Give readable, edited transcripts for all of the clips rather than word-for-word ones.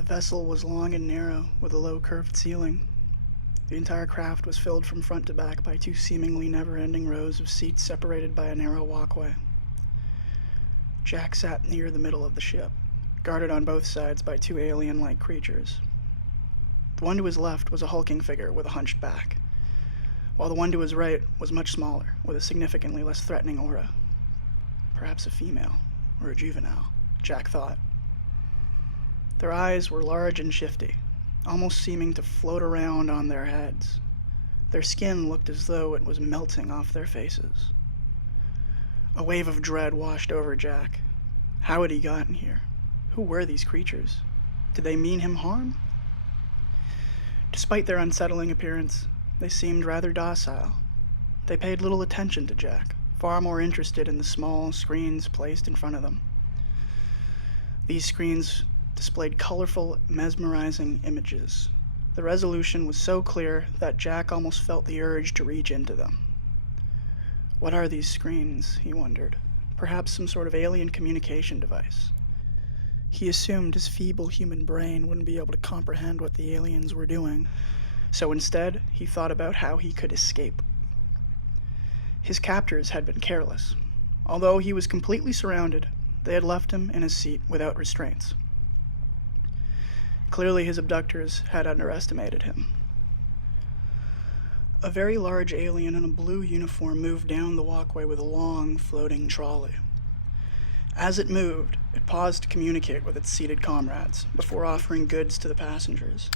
The vessel was long and narrow, with a low curved ceiling. The entire craft was filled from front to back by two seemingly never-ending rows of seats separated by a narrow walkway. Jack sat near the middle of the ship, guarded on both sides by two alien-like creatures. The one to his left was a hulking figure with a hunched back, while the one to his right was much smaller, with a significantly less threatening aura. Perhaps a female, or a juvenile, Jack thought. Their eyes were large and shifty, almost seeming to float around on their heads. Their skin looked as though it was melting off their faces. A wave of dread washed over Jack. How had he gotten here? Who were these creatures? Did they mean him harm? Despite their unsettling appearance, they seemed rather docile. They paid little attention to Jack, far more interested in the small screens placed in front of them. These screens displayed colorful, mesmerizing images. The resolution was so clear that Jack almost felt the urge to reach into them. What are these screens, he wondered? Perhaps some sort of alien communication device. He assumed his feeble human brain wouldn't be able to comprehend what the aliens were doing, so instead he thought about how he could escape. His captors had been careless. Although he was completely surrounded, they had left him in his seat without restraints. Clearly his abductors had underestimated him. A very large alien in a blue uniform moved down the walkway with a long, floating trolley. As it moved, it paused to communicate with its seated comrades before offering goods to the passengers.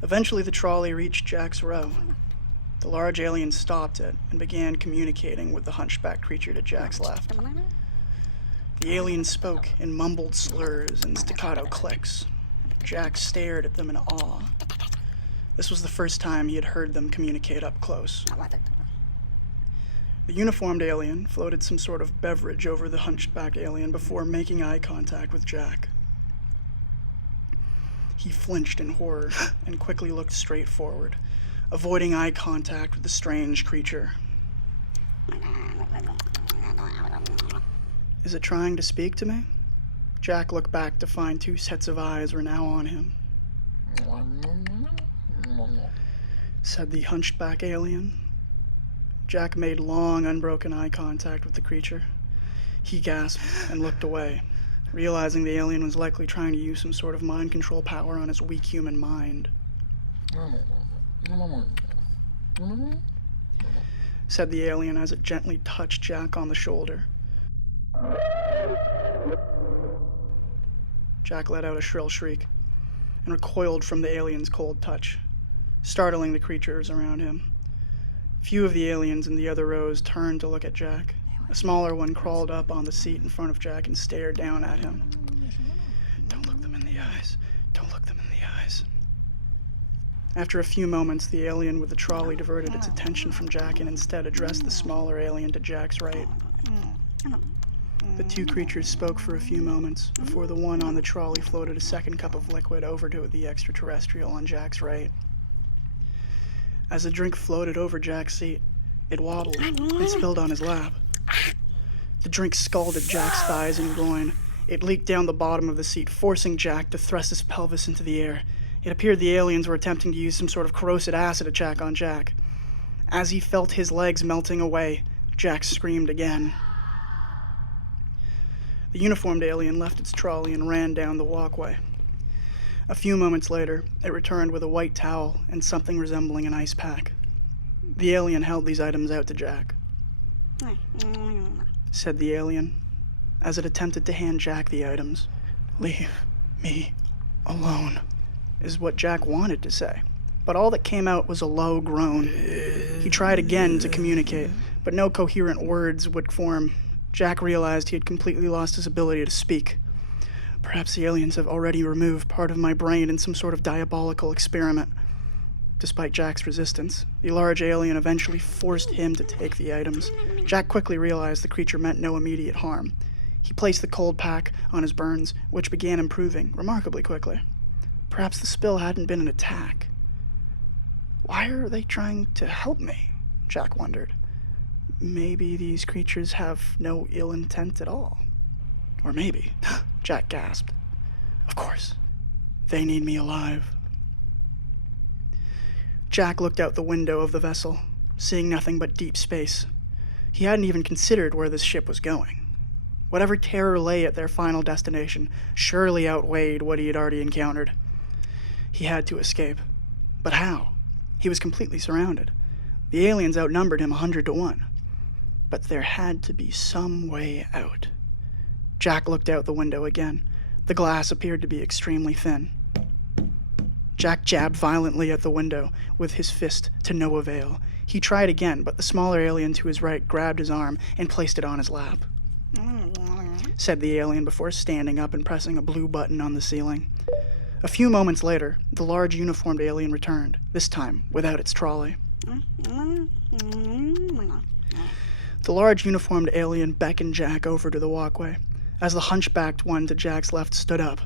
Eventually the trolley reached Jack's row. The large alien stopped it and began communicating with the hunchback creature to Jack's left. The alien spoke in mumbled slurs and staccato clicks. Jack stared at them in awe. This was the first time he had heard them communicate up close. The uniformed alien floated some sort of beverage over the hunchback alien before making eye contact with Jack. He flinched in horror and quickly looked straight forward, avoiding eye contact with the strange creature. Is it trying to speak to me? Jack looked back to find two sets of eyes were now on him. Said the hunchback alien. Jack made long, unbroken eye contact with the creature. He gasped and looked away, realizing the alien was likely trying to use some sort of mind control power on his weak human mind. Said the alien as it gently touched Jack on the shoulder. Jack let out a shrill shriek and recoiled from the alien's cold touch, startling the creatures around him. Few of the aliens in the other rows turned to look at Jack. A smaller one crawled up on the seat in front of Jack and stared down at him. Don't look them in the eyes. Don't look them in the eyes. After a few moments, the alien with the trolley diverted its attention from Jack and instead addressed the smaller alien to Jack's right. The two creatures spoke for a few moments before the one on the trolley floated a second cup of liquid over to the extraterrestrial on Jack's right. As the drink floated over Jack's seat, it wobbled and spilled on his lap. The drink scalded Jack's thighs and groin. It leaked down the bottom of the seat, forcing Jack to thrust his pelvis into the air. It appeared the aliens were attempting to use some sort of corrosive acid attack on Jack. As he felt his legs melting away, Jack screamed again. The uniformed alien left its trolley and ran down the walkway. A few moments later, it returned with a white towel and something resembling an ice pack. The alien held these items out to Jack. Said the alien, as it attempted to hand Jack the items. Leave me alone, is what Jack wanted to say, but all that came out was a low groan. He tried again to communicate, but no coherent words would form. Jack realized he had completely lost his ability to speak. Perhaps the aliens have already removed part of my brain in some sort of diabolical experiment. Despite Jack's resistance, the large alien eventually forced him to take the items. Jack quickly realized the creature meant no immediate harm. He placed the cold pack on his burns, which began improving remarkably quickly. Perhaps the spill hadn't been an attack. Why are they trying to help me? Jack wondered. Maybe these creatures have no ill intent at all. Or maybe, Jack gasped. Of course. They need me alive. Jack looked out the window of the vessel, seeing nothing but deep space. He hadn't even considered where this ship was going. Whatever terror lay at their final destination surely outweighed what he had already encountered. He had to escape. But how? He was completely surrounded. The aliens outnumbered him 100 to 1. But there had to be some way out. Jack looked out the window again. The glass appeared to be extremely thin. Jack jabbed violently at the window with his fist to no avail. He tried again, but the smaller alien to his right grabbed his arm and placed it on his lap, said the alien before standing up and pressing a blue button on the ceiling. A few moments later, the large uniformed alien returned, this time without its trolley. The large uniformed alien beckoned Jack over to the walkway, as the hunchbacked one to Jack's left stood up.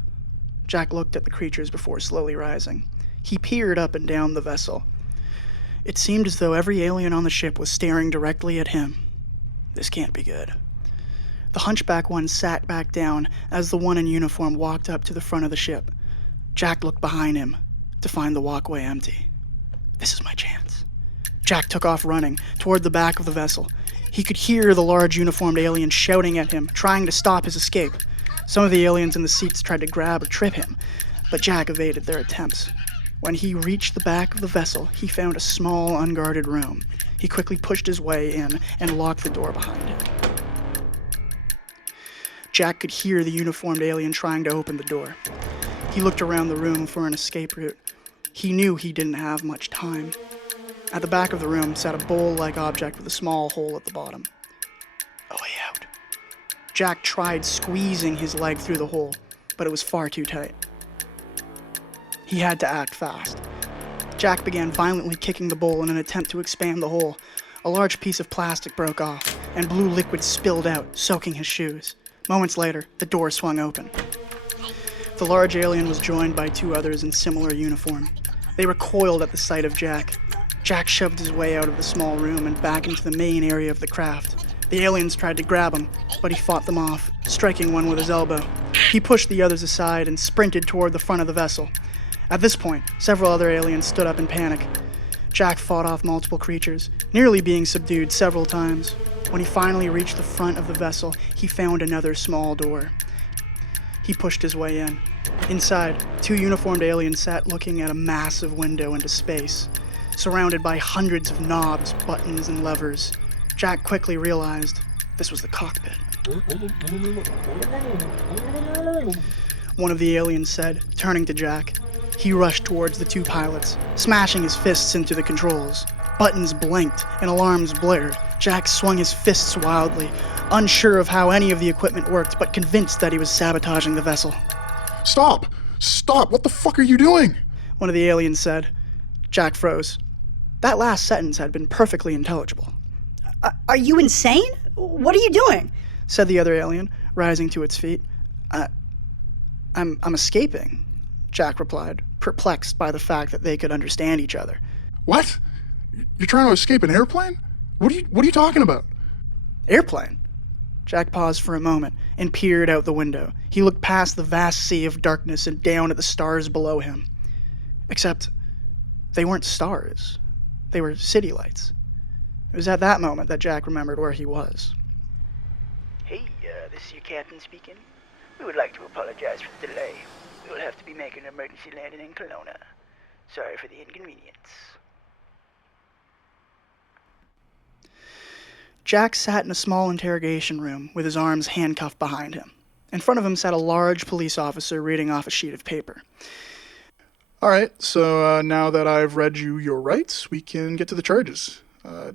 Jack looked at the creatures before slowly rising. He peered up and down the vessel. It seemed as though every alien on the ship was staring directly at him. This can't be good. The hunchback one sat back down as the one in uniform walked up to the front of the ship. Jack looked behind him to find the walkway empty. This is my chance. Jack took off running toward the back of the vessel. He could hear the large uniformed alien shouting at him, trying to stop his escape. Some of the aliens in the seats tried to grab or trip him, but Jack evaded their attempts. When he reached the back of the vessel, he found a small, unguarded room. He quickly pushed his way in and locked the door behind him. Jack could hear the uniformed alien trying to open the door. He looked around the room for an escape route. He knew he didn't have much time. At the back of the room sat a bowl-like object with a small hole at the bottom. A way out. Jack tried squeezing his leg through the hole, but it was far too tight. He had to act fast. Jack began violently kicking the bowl in an attempt to expand the hole. A large piece of plastic broke off, and blue liquid spilled out, soaking his shoes. Moments later, the door swung open. The large alien was joined by two others in similar uniform. They recoiled at the sight of Jack. Jack shoved his way out of the small room and back into the main area of the craft. The aliens tried to grab him, but he fought them off, striking one with his elbow. He pushed the others aside and sprinted toward the front of the vessel. At this point, several other aliens stood up in panic. Jack fought off multiple creatures, nearly being subdued several times. When he finally reached the front of the vessel, he found another small door. He pushed his way in. Inside, two uniformed aliens sat looking at a massive window into space, surrounded by hundreds of knobs, buttons, and levers. Jack quickly realized this was the cockpit. One of the aliens said, turning to Jack. He rushed towards the two pilots, smashing his fists into the controls. Buttons blinked and alarms blared. Jack swung his fists wildly, unsure of how any of the equipment worked, but convinced that he was sabotaging the vessel. Stop! Stop! What the fuck are you doing? One of the aliens said. Jack froze. That last sentence had been perfectly intelligible. Are you insane? What are you doing? Said the other alien, rising to its feet. I'm escaping, Jack replied, perplexed by the fact that they could understand each other. What? You're trying to escape an airplane? What are you talking about? Airplane? Jack paused for a moment and peered out the window. He looked past the vast sea of darkness and down at the stars below him. Except they weren't stars. They were city lights. It was at that moment that Jack remembered where he was. Hey, this is your captain speaking. We would like to apologize for the delay. We will have to be making an emergency landing in Kelowna. Sorry for the inconvenience. Jack sat in a small interrogation room with his arms handcuffed behind him. In front of him sat a large police officer reading off a sheet of paper. All right, so now that I've read you your rights, we can get to the charges.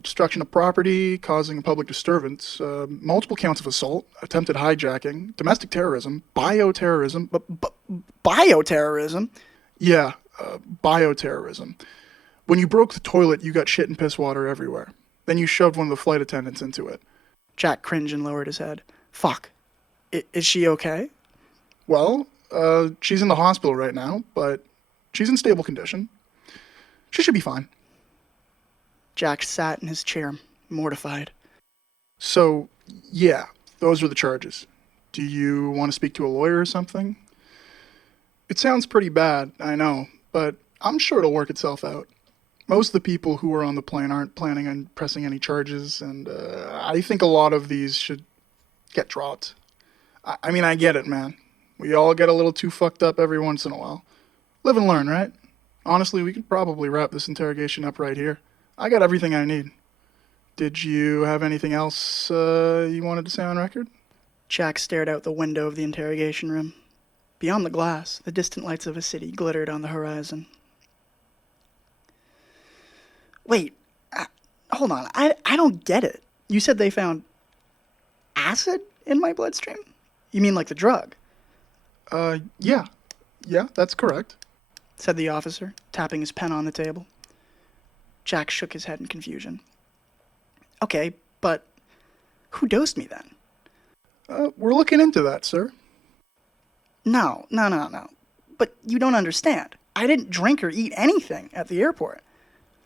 Destruction of property, causing a public disturbance, multiple counts of assault, attempted hijacking, domestic terrorism, bioterrorism. Bioterrorism? Yeah, bioterrorism. When you broke the toilet, you got shit and piss water everywhere. Then you shoved one of the flight attendants into it. Jack cringed and lowered his head. Fuck. Is she okay? Well, she's in the hospital right now, but she's in stable condition. She should be fine. Jack sat in his chair, mortified. So, yeah, those are the charges. Do you want to speak to a lawyer or something? It sounds pretty bad, I know, but I'm sure it'll work itself out. Most of the people who are on the plane aren't planning on pressing any charges, and I think a lot of these should get dropped. I mean, I get it, man. We all get a little too fucked up every once in a while. Live and learn, right? Honestly, we could probably wrap this interrogation up right here. I got everything I need. Did you have anything else you wanted to say on record? Jack stared out the window of the interrogation room. Beyond the glass, the distant lights of a city glittered on the horizon. Wait, hold on. I don't get it. You said they found acid in my bloodstream? You mean like the drug? Yeah. Yeah, that's correct. Said the officer, tapping his pen on the table. Jack shook his head in confusion. Okay, but who dosed me then? We're looking into that, sir. No. But you don't understand. I didn't drink or eat anything at the airport.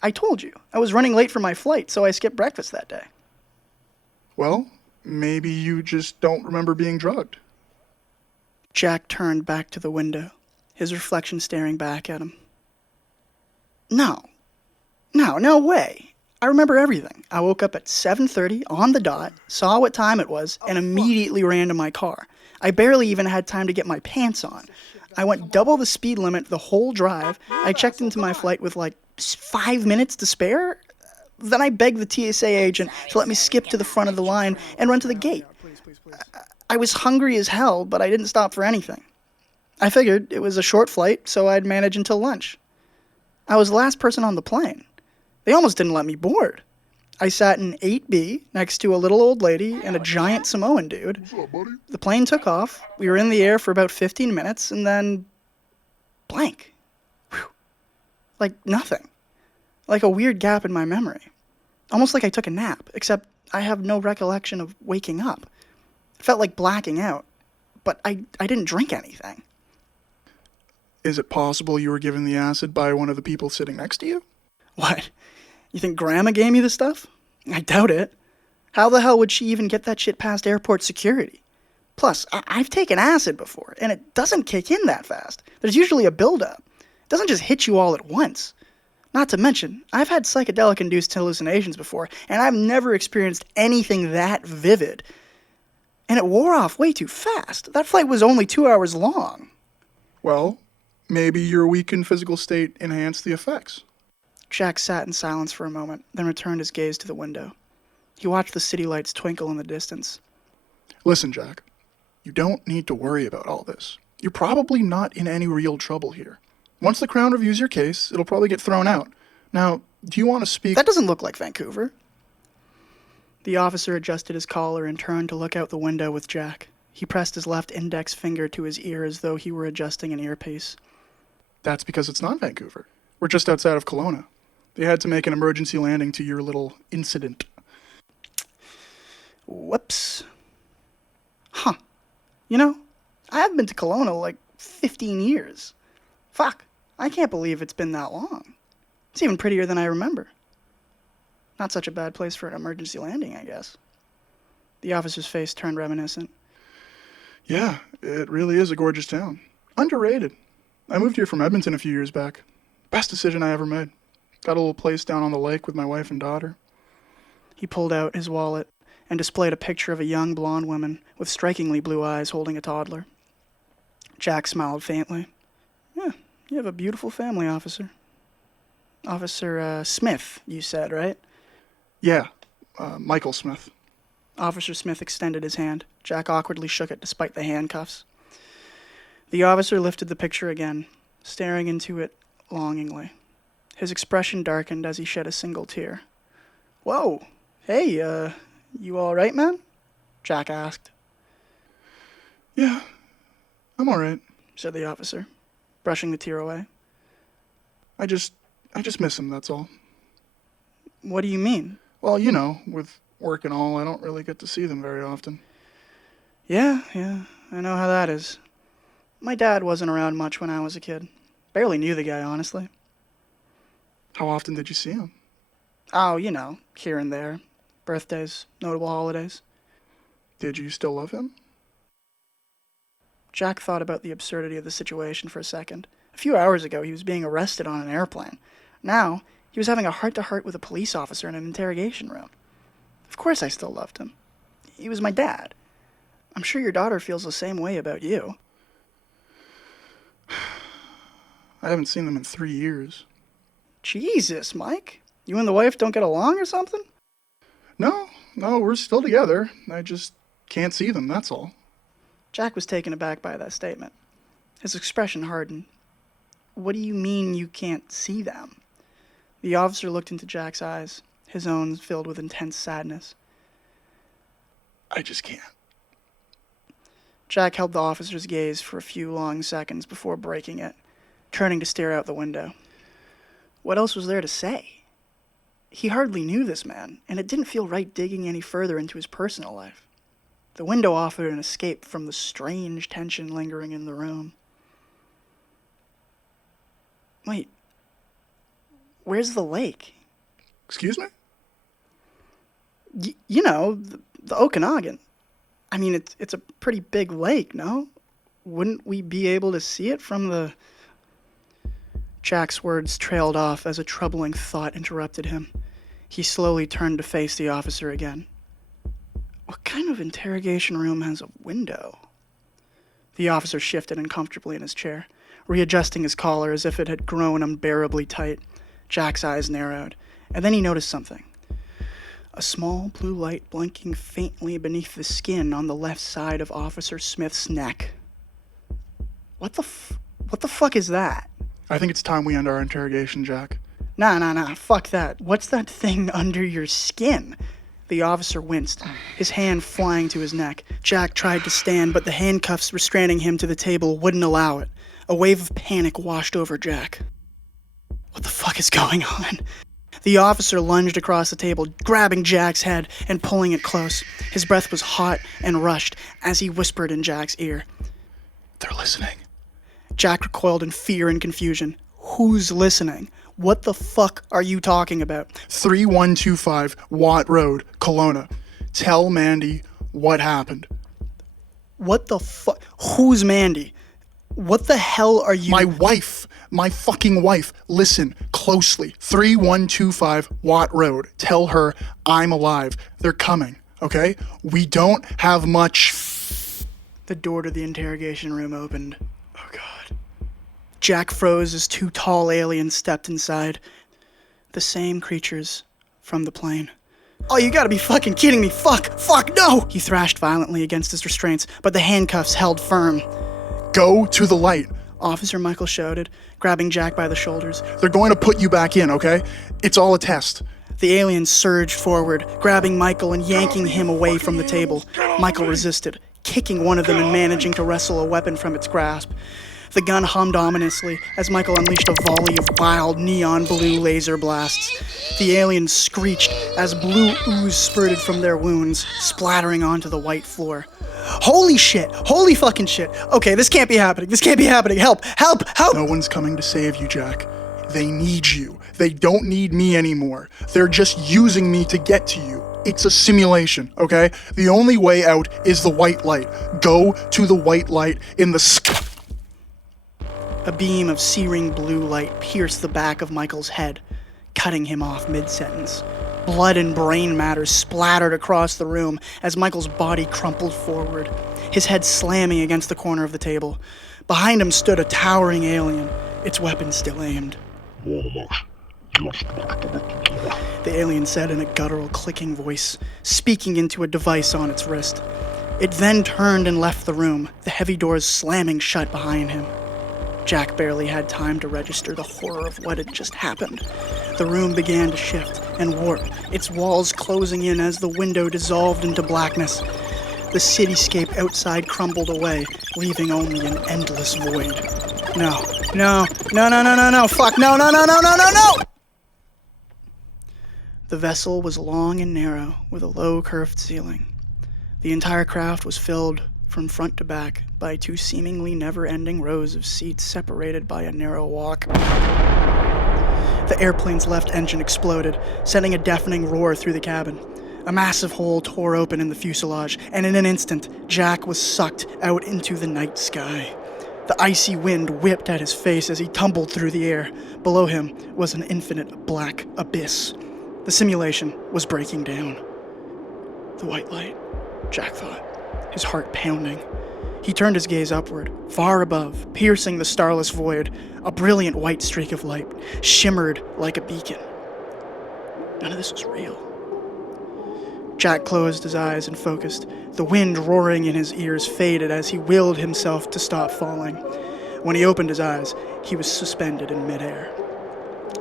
I told you, I was running late for my flight, so I skipped breakfast that day. Well, maybe you just don't remember being drugged. Jack turned back to the window, his reflection staring back at him. No way. I remember everything. I woke up at 7:30 on the dot, saw what time it was, and immediately ran to my car. I barely even had time to get my pants on. I went double the speed limit the whole drive. I checked into my flight with like 5 minutes to spare. Then I begged the TSA agent to let me skip to the front of the line and run to the gate. I was hungry as hell, but I didn't stop for anything. I figured it was a short flight, so I'd manage until lunch. I was the last person on the plane. They almost didn't let me board. I sat in 8B next to a little old lady and a giant Samoan dude. What's up, buddy? The plane took off. We were in the air for about 15 minutes, and then blank. Whew. Like nothing. Like a weird gap in my memory. Almost like I took a nap, except I have no recollection of waking up. It felt like blacking out, but I didn't drink anything. Is it possible you were given the acid by one of the people sitting next to you? What? You think Grandma gave me the stuff? I doubt it. How the hell would she even get that shit past airport security? Plus, I've taken acid before, and it doesn't kick in that fast. There's usually a buildup. It doesn't just hit you all at once. Not to mention, I've had psychedelic-induced hallucinations before, and I've never experienced anything that vivid. And it wore off way too fast. That flight was only 2 hours long. Well, maybe your weakened physical state enhanced the effects. Jack sat in silence for a moment, then returned his gaze to the window. He watched the city lights twinkle in the distance. Listen, Jack, you don't need to worry about all this. You're probably not in any real trouble here. Once the Crown reviews your case, it'll probably get thrown out. Now, do you want to speak... That doesn't look like Vancouver. The officer adjusted his collar and turned to look out the window with Jack. He pressed his left index finger to his ear as though he were adjusting an earpiece. That's because it's not Vancouver. We're just outside of Kelowna. They had to make an emergency landing to your little incident. Whoops. Huh. You know, I haven't been to Kelowna like 15 years. Fuck, I can't believe it's been that long. It's even prettier than I remember. Not such a bad place for an emergency landing, I guess. The officer's face turned reminiscent. Yeah, it really is a gorgeous town. Underrated. I moved here from Edmonton a few years back. Best decision I ever made. Got a little place down on the lake with my wife and daughter. He pulled out his wallet and displayed a picture of a young blonde woman with strikingly blue eyes holding a toddler. Jack smiled faintly. Yeah, you have a beautiful family, officer. Officer Smith, you said, right? Yeah, Michael Smith. Officer Smith extended his hand. Jack awkwardly shook it despite the handcuffs. The officer lifted the picture again, staring into it longingly. His expression darkened as he shed a single tear. Whoa, hey, you all right, man? Jack asked. Yeah, I'm all right. Said the officer, brushing the tear away. I just miss him, that's all. What do you mean? Well, you know, with work and all, I don't really get to see them very often. Yeah, I know how that is. My dad wasn't around much when I was a kid. Barely knew the guy, honestly. How often did you see him? Oh, you know, here and there. Birthdays, notable holidays. Did you still love him? Jack thought about the absurdity of the situation for a second. A few hours ago, he was being arrested on an airplane. Now, he was having a heart-to-heart with a police officer in an interrogation room. Of course I still loved him. He was my dad. I'm sure your daughter feels the same way about you. I haven't seen them in 3 years. Jesus, Mike. You and the wife don't get along or something? No, we're still together. I just can't see them, that's all. Jack was taken aback by that statement. His expression hardened. What do you mean you can't see them? The officer looked into Jack's eyes, his own filled with intense sadness. I just can't. Jack held the officer's gaze for a few long seconds before breaking it, turning to stare out the window. What else was there to say? He hardly knew this man, and it didn't feel right digging any further into his personal life. The window offered an escape from the strange tension lingering in the room. Wait, where's the lake? Excuse me? You know, the Okanagan. I mean, it's a pretty big lake, no? Wouldn't we be able to see it from the... Jack's words trailed off as a troubling thought interrupted him. He slowly turned to face the officer again. What kind of interrogation room has a window? The officer shifted uncomfortably in his chair, readjusting his collar as if it had grown unbearably tight. Jack's eyes narrowed, and then he noticed something. A small blue light blinking faintly beneath the skin on the left side of Officer Smith's neck. What the fuck is that? I think it's time we end our interrogation, Jack. Nah, fuck that. What's that thing under your skin? The officer winced, his hand flying to his neck. Jack tried to stand, but the handcuffs restraining him to the table wouldn't allow it. A wave of panic washed over Jack. What the fuck is going on? The officer lunged across the table, grabbing Jack's head and pulling it close. His breath was hot and rushed as he whispered in Jack's ear. They're listening. Jack recoiled in fear and confusion. Who's listening? What the fuck are you talking about? 3125 Watt Road, Kelowna. Tell Mandy what happened. What the fuck? Who's Mandy? What the hell are you... My wife. My fucking wife. Listen closely. 3125 Watt Road. Tell her I'm alive. They're coming, okay? We don't have much... The door to the interrogation room opened. Oh, God. Jack froze as two tall aliens stepped inside. The same creatures from the plane. Oh, you gotta be fucking kidding me. Fuck, no! He thrashed violently against his restraints, but the handcuffs held firm. Go to the light. Officer Michael shouted, grabbing Jack by the shoulders. They're going to put you back in, okay? It's all a test. The aliens surged forward, grabbing Michael and yanking him away from the table. Michael resisted, kicking one of them and managing to wrestle a weapon from its grasp. The gun hummed ominously as Michael unleashed a volley of wild neon blue laser blasts. The aliens screeched as blue ooze spurted from their wounds, splattering onto the white floor. Holy shit! Holy fucking shit! Okay, this can't be happening. Help! No one's coming to save you, Jack. They need you. They don't need me anymore. They're just using me to get to you. It's a simulation, okay? The only way out is the white light. Go to the white light in the sky. A beam of searing blue light pierced the back of Michael's head, cutting him off mid-sentence. Blood and brain matter splattered across the room as Michael's body crumpled forward, his head slamming against the corner of the table. Behind him stood a towering alien, its weapon still aimed. The alien said in a guttural, clicking voice, speaking into a device on its wrist. It then turned and left the room, the heavy doors slamming shut behind him. Jack barely had time to register the horror of what had just happened. The room began to shift and warp, its walls closing in as the window dissolved into blackness. The cityscape outside crumbled away, leaving only an endless void. No, fuck, no! The vessel was long and narrow, with a low curved ceiling. The entire craft was filled from front to back by two seemingly never-ending rows of seats separated by a narrow walk. The airplane's left engine exploded, sending a deafening roar through the cabin. A massive hole tore open in the fuselage, and in an instant, Jack was sucked out into the night sky. The icy wind whipped at his face as he tumbled through the air. Below him was an infinite black abyss. The simulation was breaking down. The white light, Jack thought, his heart pounding. He turned his gaze upward, far above, piercing the starless void. A brilliant white streak of light shimmered like a beacon. None of this was real. Jack closed his eyes and focused. The wind roaring in his ears faded as he willed himself to stop falling. When he opened his eyes, he was suspended in midair.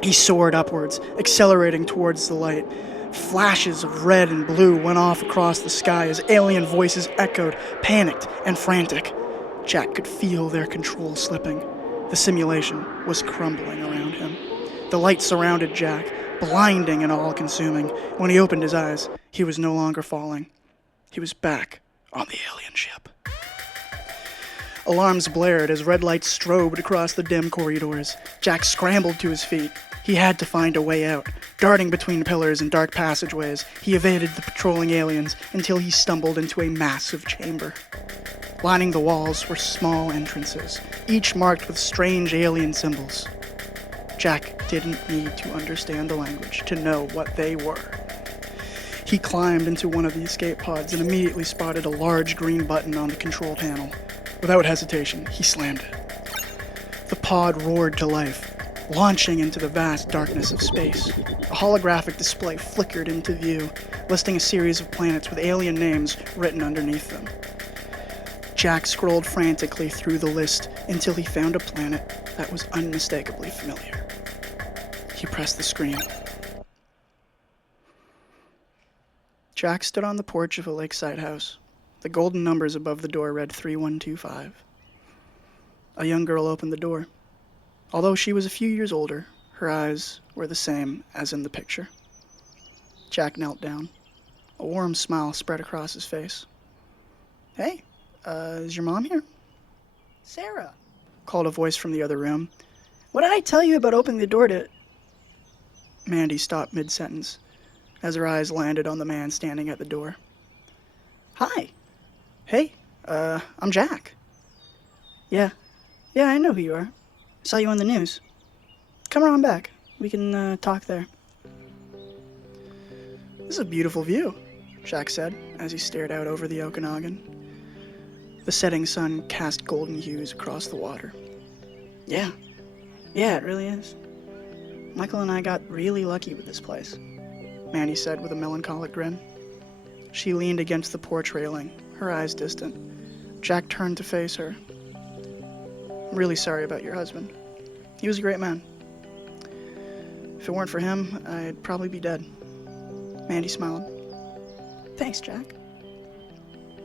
He soared upwards, accelerating towards the light. Flashes of red and blue went off across the sky as alien voices echoed, panicked and frantic. Jack could feel their control slipping. The simulation was crumbling around him. The light surrounded Jack, blinding and all-consuming. When he opened his eyes, he was no longer falling. He was back on the alien ship. Alarms blared as red lights strobed across the dim corridors. Jack scrambled to his feet. He had to find a way out. Darting between pillars and dark passageways, he evaded the patrolling aliens until he stumbled into a massive chamber. Lining the walls were small entrances, each marked with strange alien symbols. Jack didn't need to understand the language to know what they were. He climbed into one of the escape pods and immediately spotted a large green button on the control panel. Without hesitation, he slammed it. The pod roared to life, launching into the vast darkness of space. A holographic display flickered into view, listing a series of planets with alien names written underneath them. Jack scrolled frantically through the list until he found a planet that was unmistakably familiar. He pressed the screen. Jack stood on the porch of a lakeside house. The golden numbers above the door read 3125. A young girl opened the door. Although she was a few years older, her eyes were the same as in the picture. Jack knelt down. A warm smile spread across his face. "Hey, is your mom here?" Sarah, called a voice from the other room. what did I tell you about opening the door to... Mandy stopped mid-sentence as her eyes landed on the man standing at the door. Hi. "Hey, I'm Jack." Yeah, I know who you are. Saw you on the news. "Come around back. We can talk there." "This is a beautiful view," Jack said as he stared out over the Okanagan. The setting sun cast golden hues across the water. Yeah, it really is. Michael and I got really lucky with this place. Mandy said with a melancholic grin. She leaned against the porch railing, her eyes distant. Jack turned to face her. "I'm really sorry about your husband. He was a great man. If it weren't for him, I'd probably be dead." Mandy smiled. Thanks, Jack.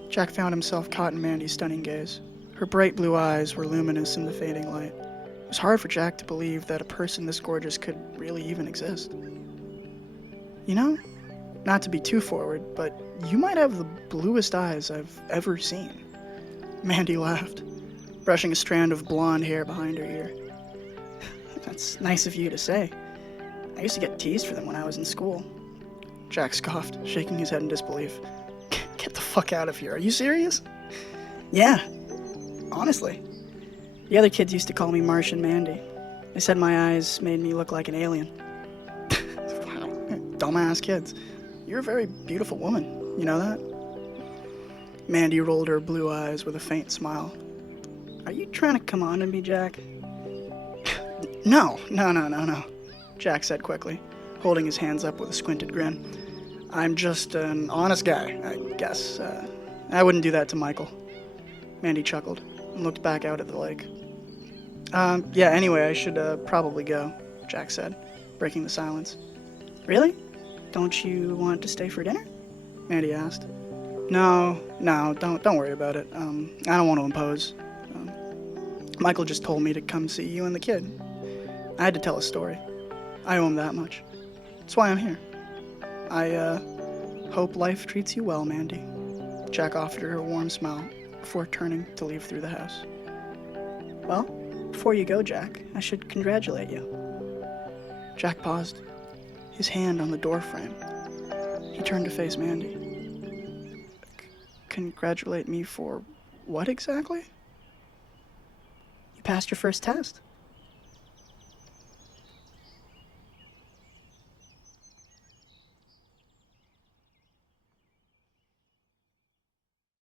Jack found himself caught in Mandy's stunning gaze. Her bright blue eyes were luminous in the fading light. It was hard for Jack to believe that a person this gorgeous could really even exist. "You know, not to be too forward, but you might have the bluest eyes I've ever seen." Mandy laughed, brushing a strand of blonde hair behind her ear. That's nice of you to say. I used to get teased for them when I was in school. Jack scoffed, shaking his head in disbelief. "Get the fuck out of here. Are you serious?" Yeah, honestly. The other kids used to call me Martian Mandy. They said my eyes made me look like an alien. Wow, dumbass kids. You're a very beautiful woman. You know that? Mandy rolled her blue eyes with a faint smile. Are you trying to come on to me, Jack? No. Jack said quickly, holding his hands up with a squinted grin. "I'm just an honest guy, I guess. I wouldn't do that to Michael." Mandy chuckled and looked back out at the lake. Yeah, anyway, I should probably go," Jack said, breaking the silence. Really? Don't you want to stay for dinner? Mandy asked. No, don't worry about it. I don't want to impose. Michael just told me to come see you and the kid. I had to tell a story. I owe him that much. That's why I'm here. I hope life treats you well, Mandy." Jack offered her a warm smile before turning to leave through the house. Well, before you go, Jack, I should congratulate you. Jack paused, his hand on the doorframe. He turned to face Mandy. Congratulate me for what exactly? You passed your first test.